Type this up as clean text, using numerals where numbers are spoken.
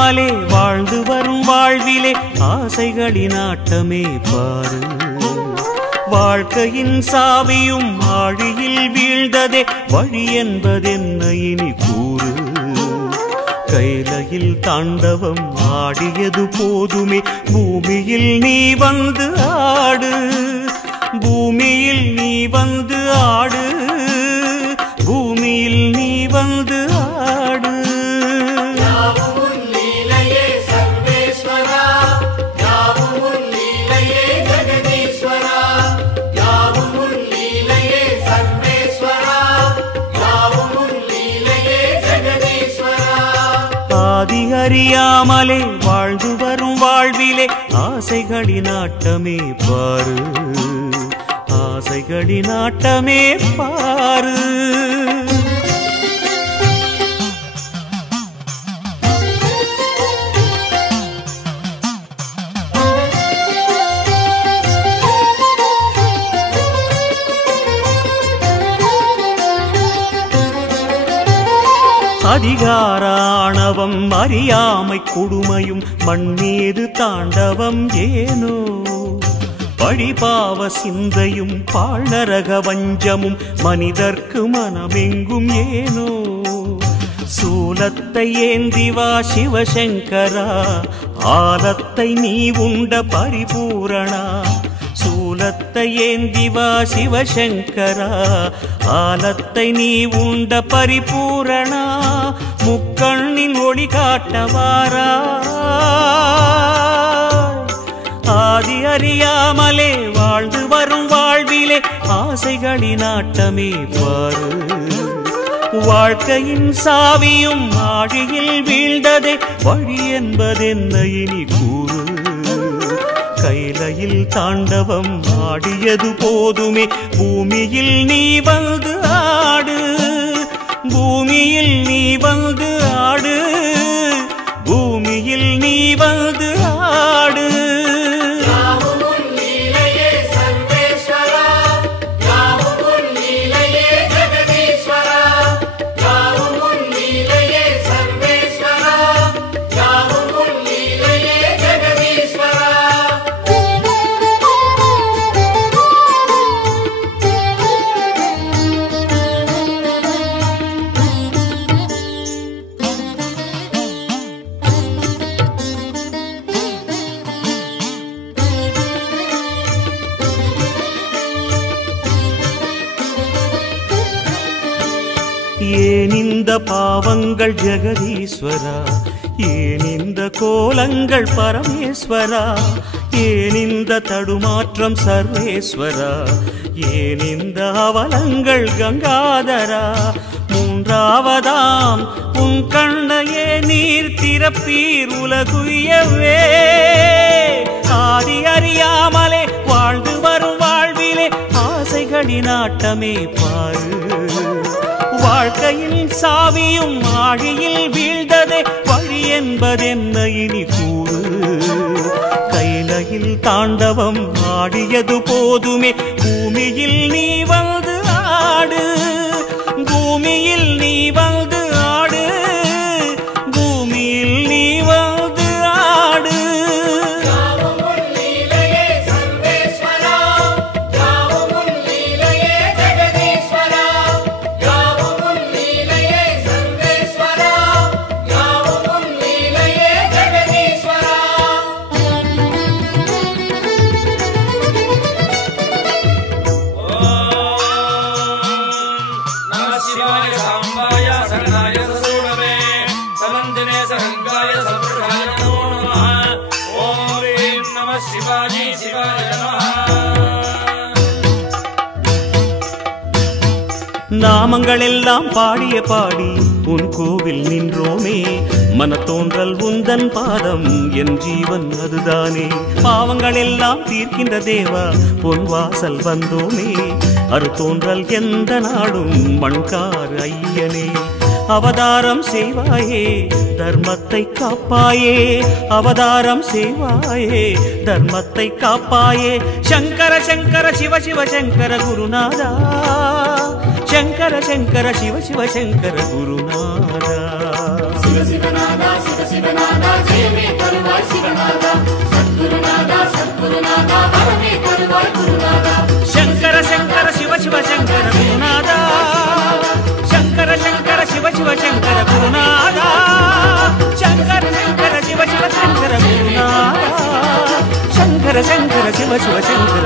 அறியாமலே வாழ்ந்து வரும் வாழ்விலே ஆசைகளின் ஆட்டமே பாரு. வாழ்க்கையின் சாவியும் ஆழியில் வீழ்ந்ததே வழி என்பதென்ன இனி கூறு. கைலையில் தாண்டவம் ஆடியது போதுமே, பூமியில் நீ வந்து ஆடு, பூமியில் நீ வந்து ஆடு, பூமியில் நீ வந்து ஆடு. ஆதி அறியாமலே வாழ்ந்து வரும் வாழ்விலே ஆசைகளின் ஆட்டமே பாரு, ஆசைகளின் ஆட்டமே பாரு. அதிகாராணவம் அறியாமை கொடுமையும் மண்ணீது தாண்டவம் ஏனோ, பழிபாவ சிந்தையும் பாழ்நரக வஞ்சமும் மனிதர்க்கு மனமெங்கும் ஏனோ. சூலத்தை ஏந்திவா சிவசங்கரா, ஆலத்தை நீ உண்ட பரிபூரணா. சூலத்தை ஏந்திவா சிவசங்கரா, ஆலத்தை நீ உண்ட பரிபூரணா. முக்கண்ணின் ஒளி காட்டவாரா, ஆதி அறியாமலே வாழ்ந்து வரும் வாழ்விலே ஆசைகளின் ஆட்டமே பாரு. வாழ்க்கையின் சாவியும் ஆழியில் வீழ்ந்ததே வழி என்பதென்ன இனி கூறு. கைலையில் தாண்டவம் ஆடியது போதுமே, பூமியில் நீ வந்து ஆடு, பூமியில் நீ வந்து ஆடு, பூமியில் நீ வந்து ஆடு. ஏன் இந்த பாவங்கள் ஜெகதீஸ்வரா, ஏன் இந்த கோலங்கள் பரமேஸ்வரா, ஏன் இந்த தடுமாற்றம் சர்வேஸ்வரா, ஏன் இந்த அவலங்கள் கங்காதரா. மூன்றாவதாம் உன் கண்ணையே நீர் திறப்பீர் உலகுயவே. ஆதி அறியாமலே வாழ்ந்து வரும் வாழ்விலே ஆசைகளின் ஆட்டமே பாரு. வாழ்க்கையின் சாவியும் ஆழியில் வீழ்ந்ததே வழி என்பதென்ன இனி கூறு. கைலையில் தாண்டவம் ஆடியது போதுமே, பூமியில் நீ வந்து ஆடு, பூமியில் நீ வந்து ஆடு, பூமியில் நீ வந்து ஆடு. நாமங்கள் எல்லாம் பாடிய பாடி உன் கோவில் நின்றோமே, மன தோன்றல் உந்தன் பாதம் என் ஜீவன் அதுதானே. பாவங்கள் எல்லாம் தீர்க்கின்ற தேவா பொன் வாசல் வந்தோமே, அரு தோன்றல் எந்த நாடும் மண்கார் ஐயனே. அவதாரம் செய்வாயே தர்மத்தை காப்பாயே அவதாரம் செய்வாயே தர்மத்தை காப்பாயே சங்கர சங்கர சிவ சிவ சங்கர குருநாதா சங்கர சங்கர சிவ சிவ சங்கர குருநாதா சிவ சிவநாதா சிவ சிவநாதா ஜெயமே தருவாய் சிவநாதா சத்குருநாதா சத்குருநாதா வரமே தருவாய் குருநாதா சங்கர சங்கர சிவ சிவ சங்கர குருநாதா சங்கர சங்கர சிவ சிவ சங்கர குருநாதா சங்கர சங்கர சிவ சிவ சங்கர குருநாதா சங்கர சங்கர சிவ சிவ சங்கர